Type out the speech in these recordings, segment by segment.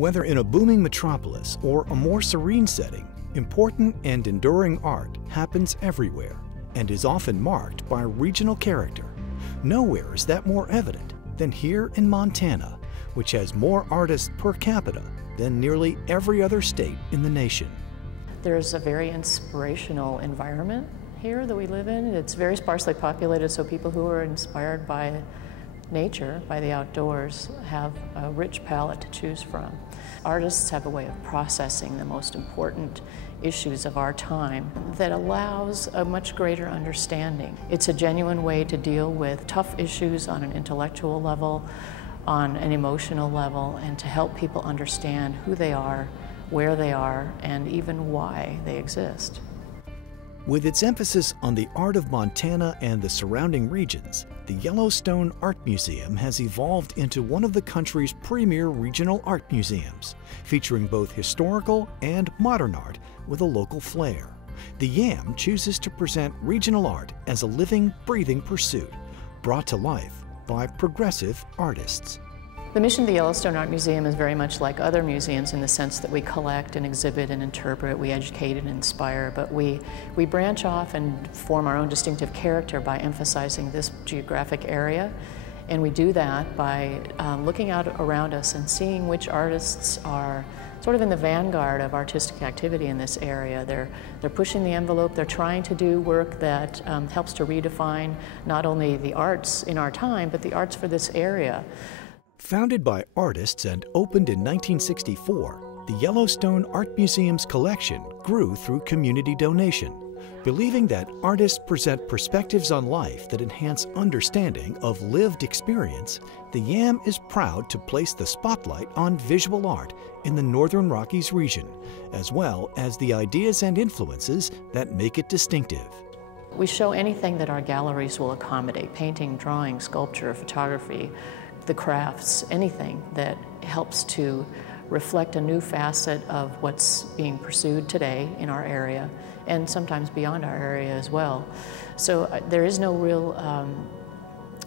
Whether in a booming metropolis or a more serene setting, important and enduring art happens everywhere and is often marked by regional character. Nowhere is that more evident than here in Montana, which has more artists per capita than nearly every other state in the nation. There's a very inspirational environment here that we live in. It's very sparsely populated, so people who are inspired by nature, by the outdoors, have a rich palette to choose from. Artists have a way of processing the most important issues of our time that allows a much greater understanding. It's a genuine way to deal with tough issues on an intellectual level, on an emotional level, and to help people understand who they are, where they are, and even why they exist. With its emphasis on the art of Montana and the surrounding regions, the Yellowstone Art Museum has evolved into one of the country's premier regional art museums, featuring both historical and modern art with a local flair. The YAM chooses to present regional art as a living, breathing pursuit, brought to life by progressive artists. The mission of the Yellowstone Art Museum is very much like other museums in the sense that we collect and exhibit and interpret, we educate and inspire, but we branch off and form our own distinctive character by emphasizing this geographic area. And we do that by looking out around us and seeing which artists are sort of in the vanguard of artistic activity in this area. They're pushing the envelope, they're trying to do work that helps to redefine not only the arts in our time, but the arts for this area. Founded by artists and opened in 1964, the Yellowstone Art Museum's collection grew through community donation. Believing that artists present perspectives on life that enhance understanding of lived experience, the YAM is proud to place the spotlight on visual art in the Northern Rockies region, as well as the ideas and influences that make it distinctive. We show anything that our galleries will accommodate: painting, drawing, sculpture, photography, the crafts, anything that helps to reflect a new facet of what's being pursued today in our area and sometimes beyond our area as well. So there is no real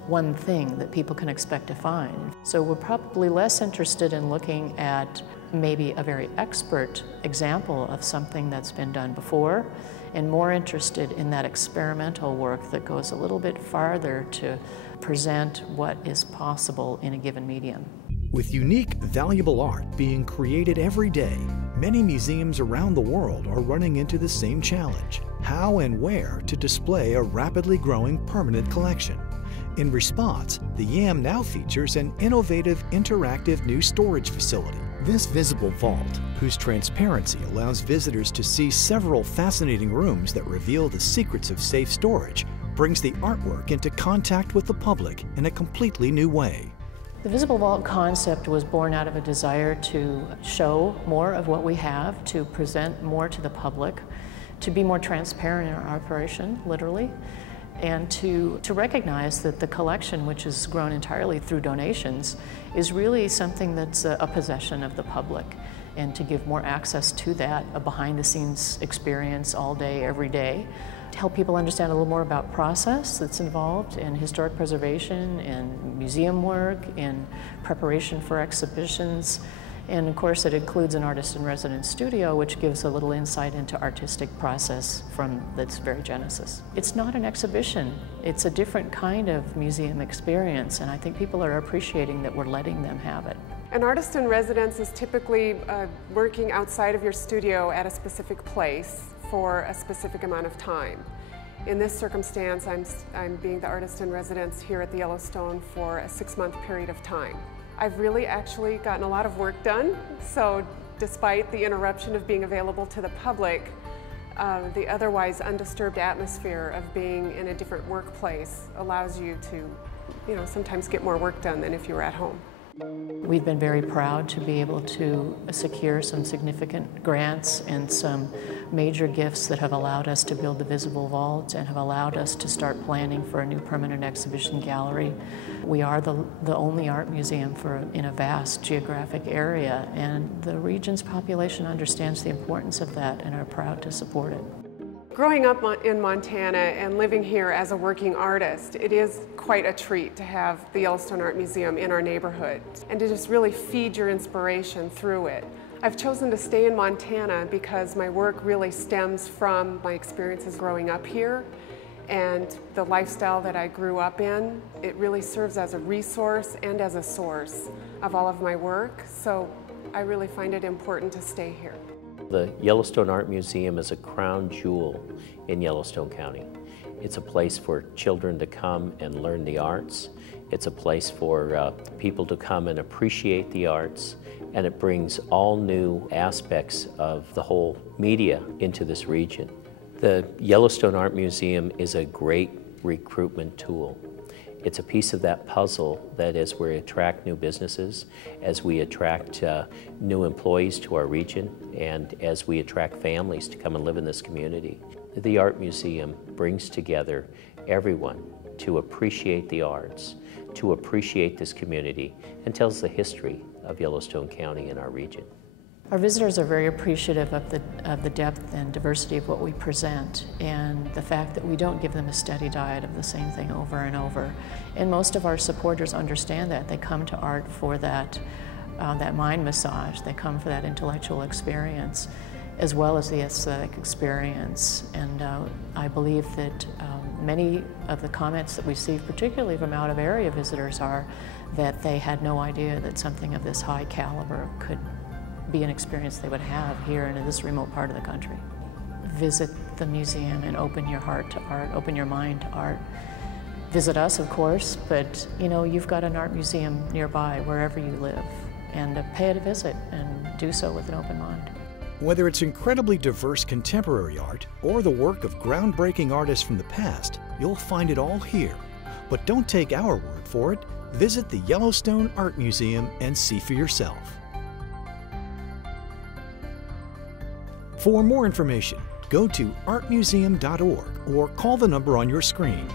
one thing that people can expect to find. So we're probably less interested in looking at maybe a very expert example of something that's been done before, and more interested in that experimental work that goes a little bit farther to present what is possible in a given medium. With unique, valuable art being created every day, many museums around the world are running into the same challenge: how and where to display a rapidly growing permanent collection. In response, the YAM now features an innovative, interactive new storage facility. This visible vault, whose transparency allows visitors to see several fascinating rooms that reveal the secrets of safe storage, brings the artwork into contact with the public in a completely new way. The Visible Vault concept was born out of a desire to show more of what we have, to present more to the public, to be more transparent in our operation, literally, and to recognize that the collection, which has grown entirely through donations, is really something that's a possession of the public, and to give more access to that, a behind-the-scenes experience all day, every day, to help people understand a little more about process that's involved in historic preservation, in museum work, in preparation for exhibitions. And of course it includes an artist-in-residence studio, which gives a little insight into artistic process from its very genesis. It's not an exhibition, it's a different kind of museum experience, and I think people are appreciating that we're letting them have it. An artist-in-residence is typically working outside of your studio at a specific place for a specific amount of time. In this circumstance, I'm being the artist-in-residence here at the Yellowstone for a 6-month period of time. I've really actually gotten a lot of work done, so despite the interruption of being available to the public, the otherwise undisturbed atmosphere of being in a different workplace allows you to, sometimes get more work done than if you were at home. We've been very proud to be able to secure some significant grants and some major gifts that have allowed us to build the Visible Vault and have allowed us to start planning for a new permanent exhibition gallery. We are the only art museum in a vast geographic area, and the region's population understands the importance of that and are proud to support it. Growing up in Montana and living here as a working artist, it is quite a treat to have the Yellowstone Art Museum in our neighborhood and to just really feed your inspiration through it. I've chosen to stay in Montana because my work really stems from my experiences growing up here and the lifestyle that I grew up in. It really serves as a resource and as a source of all of my work, so I really find it important to stay here. The Yellowstone Art Museum is a crown jewel in Yellowstone County. It's a place for children to come and learn the arts. It's a place for people to come and appreciate the arts, and it brings all new aspects of the whole media into this region. The Yellowstone Art Museum is a great recruitment tool. It's a piece of that puzzle that as we attract new businesses, as we attract new employees to our region, and as we attract families to come and live in this community, the Art Museum brings together everyone to appreciate the arts, to appreciate this community, and tells the history of Yellowstone County and our region. Our visitors are very appreciative of the depth and diversity of what we present and the fact that we don't give them a steady diet of the same thing over and over. And most of our supporters understand that. They come to art for that mind massage. They come for that intellectual experience as well as the aesthetic experience. And I believe that many of the comments that we see, particularly from out-of-area visitors, are that they had no idea that something of this high caliber could be an experience they would have here in this remote part of the country. Visit the museum and open your heart to art, open your mind to art. Visit us, of course, but you know, you've got an art museum nearby wherever you live, and pay it a visit and do so with an open mind. Whether it's incredibly diverse contemporary art or the work of groundbreaking artists from the past, you'll find it all here. But don't take our word for it. Visit the Yellowstone Art Museum and see for yourself. For more information, go to artmuseum.org or call the number on your screen.